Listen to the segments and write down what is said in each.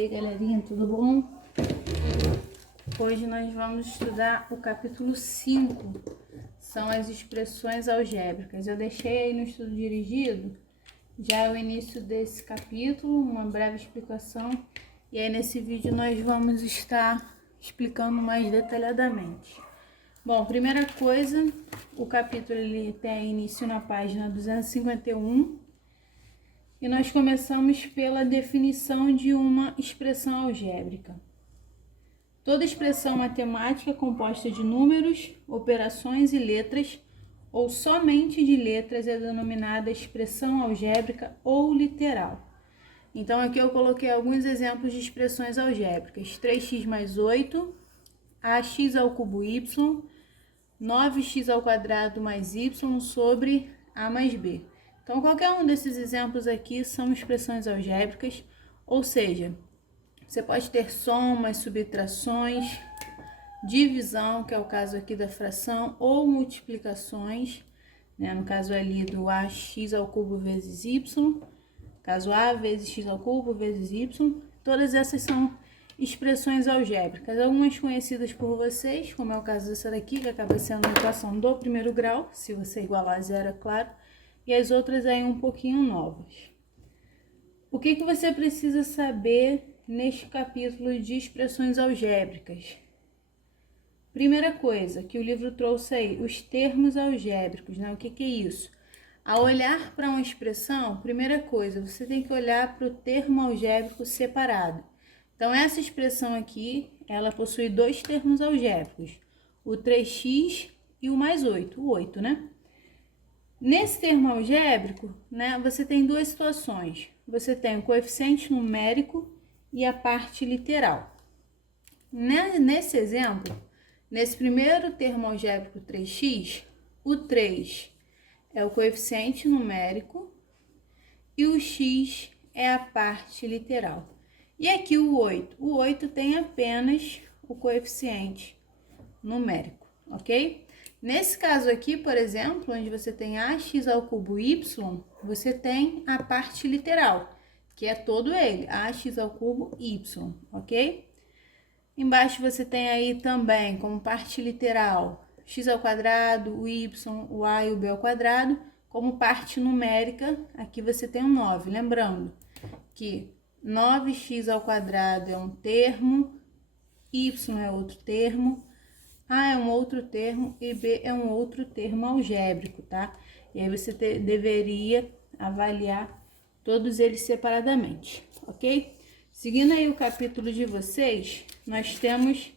aí, galerinha, tudo bom? Hoje nós vamos estudar o capítulo 5, são as expressões algébricas. Eu deixei aí no estudo dirigido já o início desse capítulo, uma breve explicação, e aí nesse vídeo nós vamos estar explicando mais detalhadamente. Bom, primeira coisa, o capítulo ele tem início na página 251, e nós começamos pela definição de uma expressão algébrica. Toda expressão matemática composta de números, operações e letras, ou somente de letras, é denominada expressão algébrica ou literal. Então aqui eu coloquei alguns exemplos de expressões algébricas. 3x mais 8, ax ao cubo y, 9x ao quadrado mais y sobre a mais b. Então, qualquer um desses exemplos aqui são expressões algébricas, ou seja, você pode ter somas, subtrações, divisão, que é o caso aqui da fração, ou multiplicações, né? No caso ali do ax ao cubo vezes y, caso a vezes x ao cubo vezes y, todas essas são expressões algébricas, algumas conhecidas por vocês, como é o caso dessa daqui, que acaba sendo uma equação do primeiro grau, se você igualar a zero, é claro, e as outras aí um pouquinho novas. O que você precisa saber neste capítulo de expressões algébricas? Primeira coisa que o livro trouxe aí, os termos algébricos, né? O que é isso? Ao olhar para uma expressão, primeira coisa, você tem que olhar para o termo algébrico separado. Então, essa expressão aqui, ela possui dois termos algébricos, o 3x e o mais 8, o 8, né? Nesse termo algébrico, né, você tem duas situações. Você tem o coeficiente numérico e a parte literal. Nesse exemplo, nesse primeiro termo algébrico 3x, o 3 é o coeficiente numérico e o x é a parte literal. E aqui o 8. O 8 tem apenas o coeficiente numérico, ok? Nesse caso aqui, por exemplo, onde você tem ax ao cubo y, você tem a parte literal, que é todo ele, ax ao cubo y, ok? Embaixo você tem aí também, como parte literal, x ao quadrado, o y, o a e o b ao quadrado. Como parte numérica, aqui você tem um 9. Lembrando que 9x ao quadrado é um termo, y é outro termo, a é um outro termo e b é um outro termo algébrico, tá? E aí você deveria avaliar todos eles separadamente, ok? Seguindo aí o capítulo de vocês, nós temos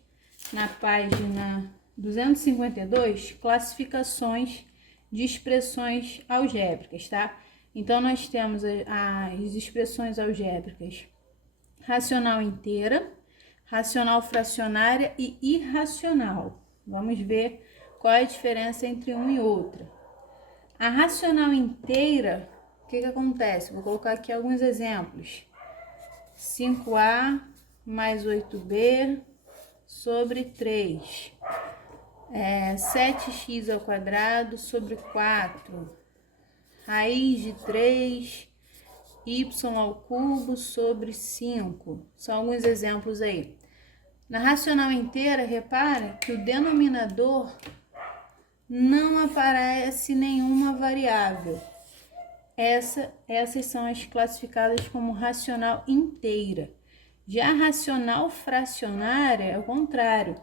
na página 252 classificações de expressões algébricas, tá? Então, nós temos as expressões algébricas racional inteira, racional fracionária e irracional. Vamos ver qual é a diferença entre uma e outra. A racional inteira, o que acontece? Vou colocar aqui alguns exemplos. 5a mais 8b sobre 3. 7x ao quadrado sobre 4. Raiz de 3, y ao cubo sobre 5. São alguns exemplos aí. Na racional inteira, repara que o denominador não aparece nenhuma variável. Essas são as classificadas como racional inteira. Já a racional fracionária é o contrário.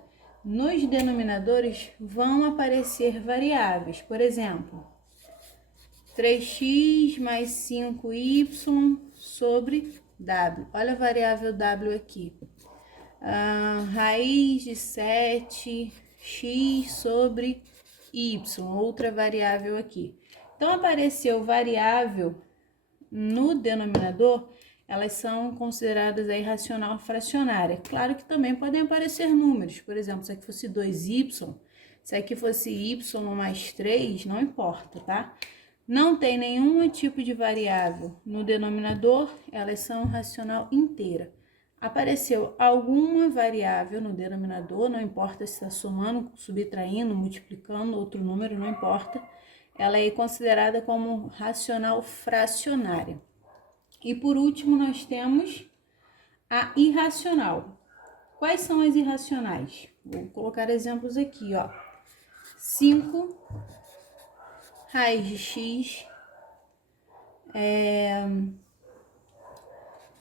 Nos denominadores vão aparecer variáveis. Por exemplo, 3x mais 5y sobre w. Olha a variável w aqui. Raiz de 7x sobre y, outra variável aqui. Então, apareceu variável no denominador, elas são consideradas aí racional fracionária. Claro que também podem aparecer números, por exemplo, se aqui fosse 2y, se aqui fosse y mais 3, não importa, tá? Não tem nenhum tipo de variável no denominador, elas são racional inteira. Apareceu alguma variável no denominador, não importa se está somando, subtraindo, multiplicando outro número, não importa. Ela é considerada como racional fracionária. E por último, nós temos a irracional. Quais são as irracionais? Vou colocar exemplos aqui, ó. 5 raiz de x,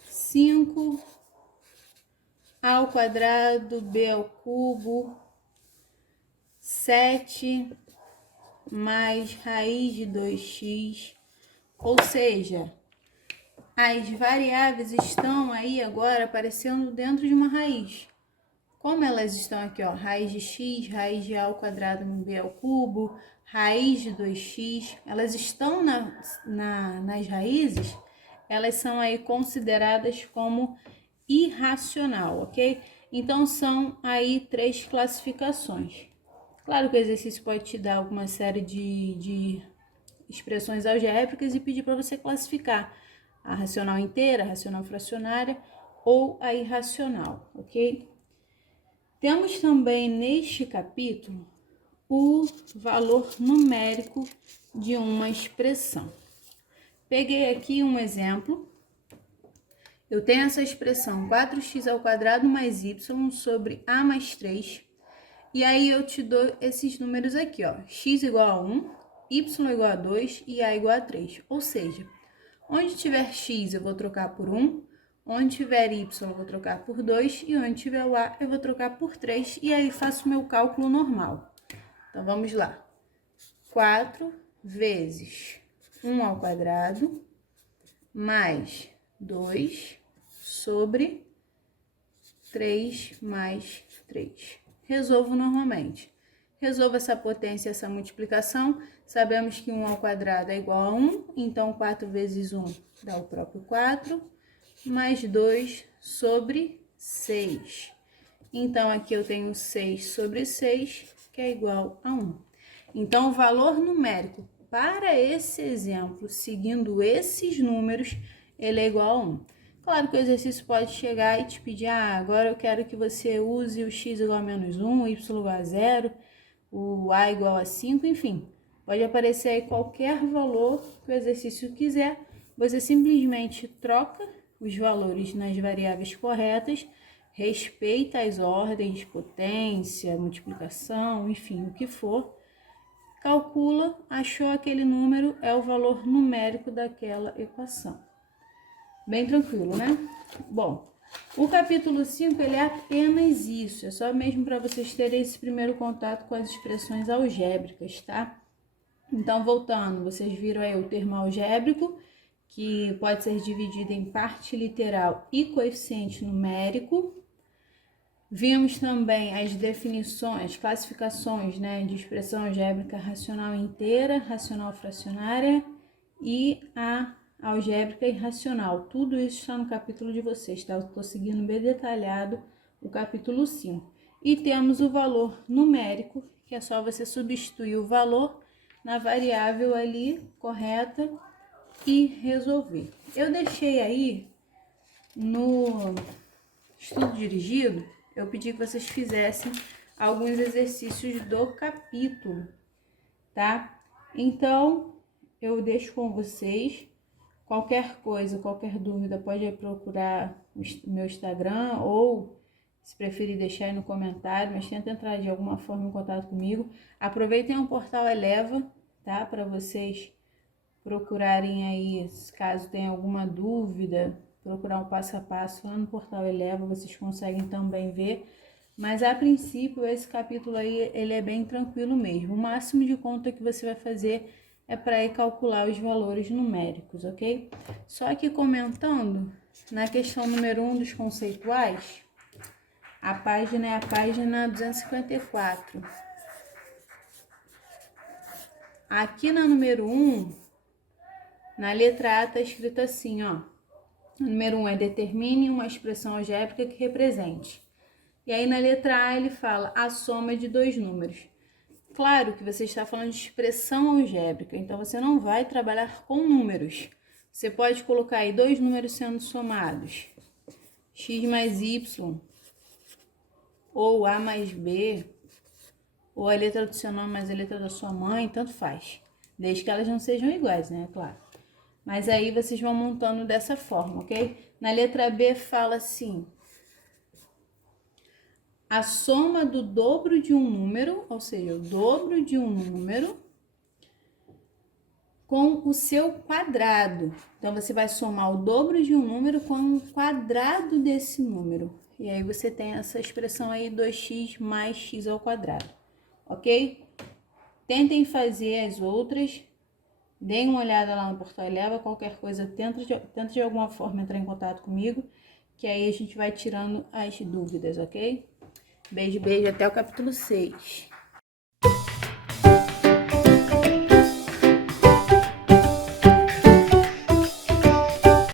5 a ao quadrado, b ao cubo, 7 mais raiz de 2x, ou seja, as variáveis estão aí agora aparecendo dentro de uma raiz. Como elas estão aqui, ó, raiz de x, raiz de a ao quadrado no b ao cubo, raiz de 2x, elas estão nas raízes, elas são aí consideradas como irracional, ok? Então, são aí 3 classificações. Claro que o exercício pode te dar alguma série de expressões algébricas e pedir para você classificar a racional inteira, a racional fracionária ou a irracional, ok? Temos também neste capítulo o valor numérico de uma expressão. Peguei aqui um exemplo. Eu tenho essa expressão 4x ao quadrado mais y sobre a mais 3. E aí eu te dou esses números aqui, ó. X igual a 1, y igual a 2 e a igual a 3. Ou seja, onde tiver x eu vou trocar por 1, onde tiver y eu vou trocar por 2 e onde tiver o a eu vou trocar por 3 e aí faço o meu cálculo normal. Então vamos lá. 4 vezes 1 ao quadrado mais 2 sobre 3 mais 3. Resolvo normalmente. Resolvo essa potência, essa multiplicação. Sabemos que 1 ao quadrado é igual a 1, então 4 vezes 1 dá o próprio 4, mais 2 sobre 6. Então, aqui eu tenho 6 sobre 6, que é igual a 1. Então, o valor numérico para esse exemplo, seguindo esses números, ele é igual a 1. Claro que o exercício pode chegar e te pedir, agora eu quero que você use o x igual a menos 1, o y igual a 0, o a igual a 5, enfim. Pode aparecer aí qualquer valor que o exercício quiser, você simplesmente troca os valores nas variáveis corretas, respeita as ordens, potência, multiplicação, enfim, o que for, calcula, achou aquele número, é o valor numérico daquela equação. Bem tranquilo, né? Bom, o capítulo 5, ele é apenas isso, é só mesmo para vocês terem esse primeiro contato com as expressões algébricas, tá? Então, voltando, vocês viram aí o termo algébrico, que pode ser dividido em parte literal e coeficiente numérico. Vimos também as definições, as classificações, né, de expressão algébrica racional inteira, racional fracionária e a algébrica irracional. Tudo isso está no capítulo de vocês, tá? Eu estou seguindo bem detalhado o capítulo 5. E temos o valor numérico, que é só você substituir o valor na variável ali correta e resolver. Eu deixei aí no estudo dirigido, eu pedi que vocês fizessem alguns exercícios do capítulo, tá? Então, eu deixo com vocês. Qualquer coisa, qualquer dúvida, pode procurar o meu Instagram ou, se preferir, deixar aí no comentário, mas tenta entrar de alguma forma em contato comigo. Aproveitem o portal Eleva, tá? Para vocês procurarem aí, caso tenha alguma dúvida, procurar o passo a passo lá no portal Eleva, vocês conseguem também ver. Mas, a princípio, esse capítulo aí, ele é bem tranquilo mesmo. O máximo de conta que você vai fazer é para ir calcular os valores numéricos, ok? Só que comentando, na questão número 1 dos conceituais, a página é a página 254. Aqui na número 1, na letra A, está escrito assim, ó. Número 1 é determine uma expressão algébrica que represente. E aí na letra A ele fala a soma de dois números. Claro que você está falando de expressão algébrica, então você não vai trabalhar com números. Você pode colocar aí dois números sendo somados, x mais y, ou a mais b, ou a letra do seu nome mais a letra da sua mãe, tanto faz. Desde que elas não sejam iguais, né? Claro. Mas aí vocês vão montando dessa forma, ok? Na letra B fala assim: a soma do dobro de um número, ou seja, o dobro de um número, com o seu quadrado. Então, você vai somar o dobro de um número com o quadrado desse número. E aí, você tem essa expressão aí, 2x mais x ao quadrado, ok? Tentem fazer as outras. Deem uma olhada lá no Portal Eleva, qualquer coisa, tenta de alguma forma entrar em contato comigo, que aí a gente vai tirando as dúvidas, ok? Beijo, beijo, até o capítulo 6.